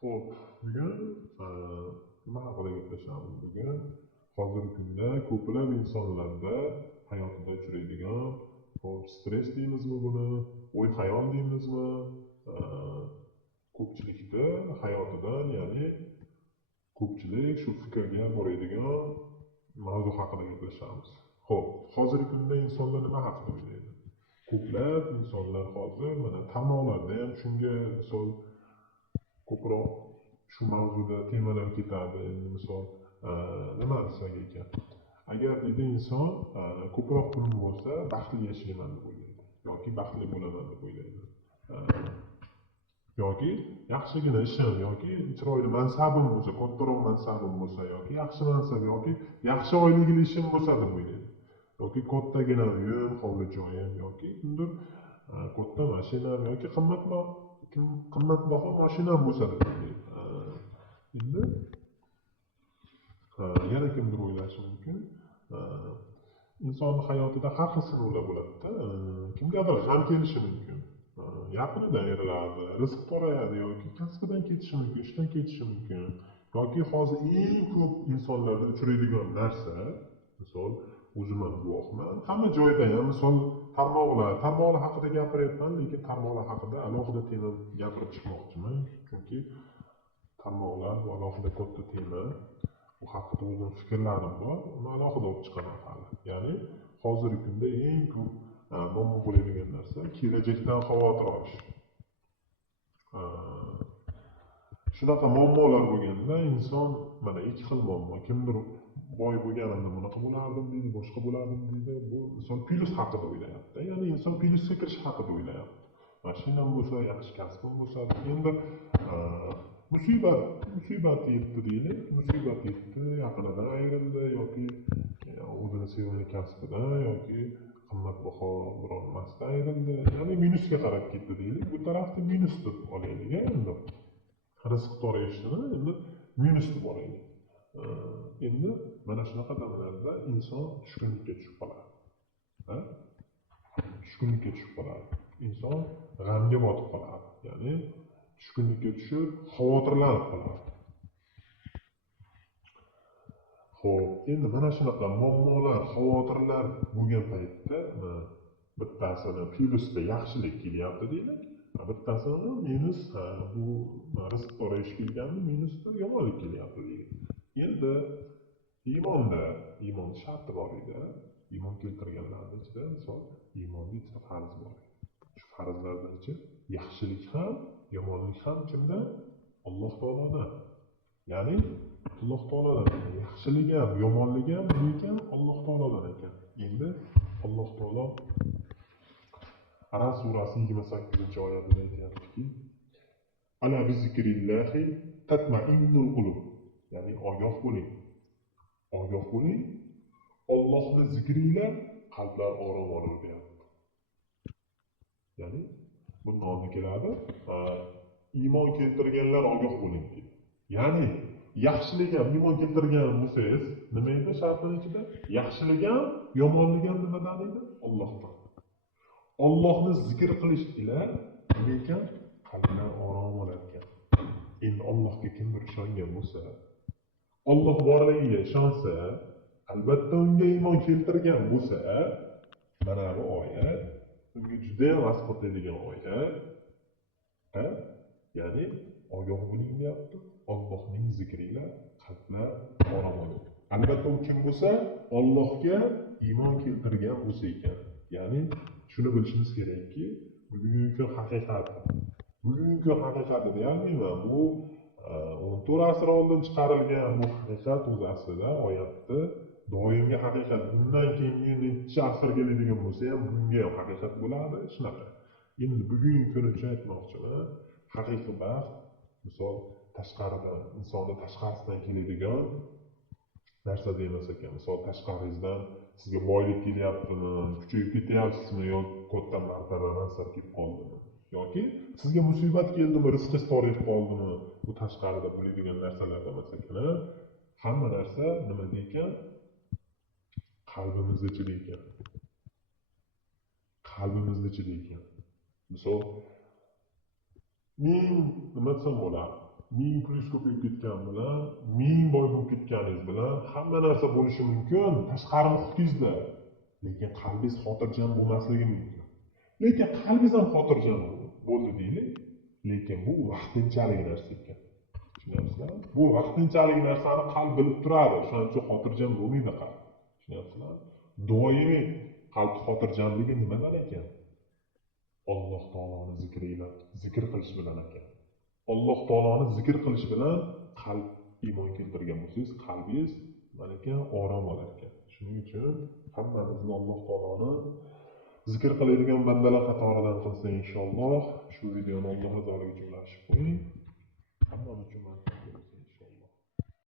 Xo'p, bugun nima haqida gaplashamiz bugun? Hozirgi kunda ko'plab insonlarda hayotida uchraydigan, stress deymizmi buni, o'y-xayol deymizmi, uh, ko'pchilikda hayotidan, ya'ni ko'pchilik shu fikrga boradigan mavzu haqida gaplashamiz. Xo'p, hozirgi kunda insonlar nima haqida o'ylaydi? Ko'plab insonlar hozir mana tarmoqlarda ham shunga misol ko'proq shu mavzuda temalar ketadi. Endi misol nima desak ekan, agar deydi inson ko'proq pulim bo'lsa baxtli yashayman deb o'ylaydi yoki baxtli bo'laman deb o'ylaydi. Yoki yaxshigina ishim yoki chiroyli mansabim bo'lsa, kattaroq mansabim bo'lsa yoki yaxshi mansab yoki yaxshi oylikli ishim bo'lsa deb o'ylaydi. Yoki kattagina uyim, hovli joyim yoki kimdir katta mashinam yoki qimmatbaho mashinam bo'lsa deb o'ylaydi. Endi yana kimdir o'ylashi mumkin, insonni hayotida har xil sinovlar bo'ladida. Kimgadir g'am kelishi mumkin, yaqinidan ayriladi, rizq torayadi yoki kasbidan ketishi mumkin, ishdan ketishi mumkin. Yoki hozir eng ko'p insonlarda uchraydigan narsa, misol o'zim ham guvohman, hamma joyda ham misol tarmoqlar haqida gapiryapman, lekin tarmoqlar haqida alohida tema gapirib chiqmoqchiman, chunki tarmoqlar bu alohida katta tema. Bu haqida o'zim fikrlarim bor, uni alohida olib chiqaman hali. Ya'ni hozirgi kunda eng ko'p muammo bo'ladigan narsa kelajakdan xavotir olish. Shunaqa muammolar bo'lganda inson mana ikki xil muammo. Kimdir boy bo'lganimda bunaqa bo'lardim deydi, boshqa bo'lardim deydi. Bu inson plyus haqida o'ylayapti. Ya'ni inson plyusga kirish haqida o'ylayapti. Mashinam bo'lsa, yaxshi kasbim bo'lsa, endi musibat yetdi deylik, musibat yetdi, yaqinidan ayrildi yoki o'zini sevimli kasbidan yoki qimmatbaho biror narsadan ayrildi, ya'ni minusga qarab ketdi deylik. Bu tarafni minus deb olaylik, endi rizq torayishini endi minus deb olaylik. Endi mana shunaqa damlarda inson tushkunlikka tushib qoladi. Tushkunlikka tushib qoladi. Inson g'amga botib qoladi. Ya'ni tushkunlikka tushib, xavotirlanib qoladi. Xo'p, endi mana shunaqa muammolar, xavotirlar bo'lgan paytda bittasini plyusda yaxshilik kelyapti deylik, bittasini minus, bu rizq to'rayish kelganda minusda yomonlik kelyapti deylik. Endi iymon sharti bor edi. Iymon keltirganlarning ichida misol iymonning ikkita farzi bor edi. Shu farzlardan ichi yaxshilik ham, yomonlik ham kimdan? Alloh taolodan. Ya'ni Alloh taolodan yaxshilik ham, yomonlik ham lekin Alloh taolodan ekan. Endi Alloh taolo Araf surasi 28-oyatida aytayaptiki: "Ala bi zikrillahi tatma'innul qulub." Ya'ni ogoh bo'ling. Ogoh bo'ling. Allohni zikringlar qalblar orom olur deyapti. Ya'ni bundan oldi keladi. Iymon keltirganlar ogoh bo'ling deydi. Ya'ni yaxshilik ham iymon keltirgan bo'lsangiz, nima edi shartning ichida? Yaxshilik ham, yomonlik ham nimadan edi? Allohdan. Allohni zikr qilish bilan nima ekan? Qalblar orom olar ekan. Endi Allohga kimdir ishongan bo'lsa, Alloh borligiga ishonsa, albatta unga iymon keltirgan bo'lsa, mana bu oyat unga juda ham asqotadigan oyat. Ya'ni ogoh bo'ling deyapti. Allohning zikrilar qalblar orom oladi. Albatta u kim bo'lsa, Allohga iymon keltirgan bo'lsa ekan. Ya'ni shuni bilishimiz kerakki, bugungi haqiqat deyolmayman. Bu 14 asr oldin chiqarilgan bu haqiqat o'z aslida oyatda doimgi haqiqat. Bundan keyingi necha asr keladigan bo'lsa ham bunga ham haqiqat bo'ladi, shunaqa. Endi bugungi kuni uchun aytmoqchiman, haqiqiy baxt misol tashqaridan, insonni tashqarisidan keladigan narsa emas ekan. Misol tashqaringizdan sizga boylik kelyaptimi, kuchayib ketyapsizmi yoki katta martaba mansab kelib qoldimi? Yoki sizga musibat keldimi, rizqingiz torayib qoldimi? Bu tashqarida bo'ladigan narsalar emas ekan. Hamma narsa nimada ekan? Qalbimizda ichida ekan. Qalbimizda ichida ekan. Misol men nima desam bo'ladi? 1000 plyus ko'payib ketgani bilan, 1000 boy bo'lib ketganingiz bilan hamma narsa bo'lishi mumkin tashqari muhitingizda. Lekin qalbingiz xotirjam bo'lmasligi mumkin. Lekin qalbingiz ham xotirjam bo'ldi deylik. Lekin bu vaqtinchalik narsa ekan. Tushunyapsizlar? Bu vaqtinchalik narsani qalb bilib turadi. Shuning uchun xotirjam bo'lmaydi qalb. Tushunyapsizlar? Doimiy qalb xotirjamligi nimadan ekan? Alloh taoloni zikr qilish bilan ekan. Alloh taoloni zikr qilish bilan qalb iymon keltirgan bo'lsangiz, qalbingiz mana ekan orom olar ekan. Shuning uchun hammamizni Alloh taoloni zikr qiladigan bandalar qatoridan qilsin inshaalloh. Shu videoni Alloh rizoligi uchun ulashib qo'ying. Hammamiz uchun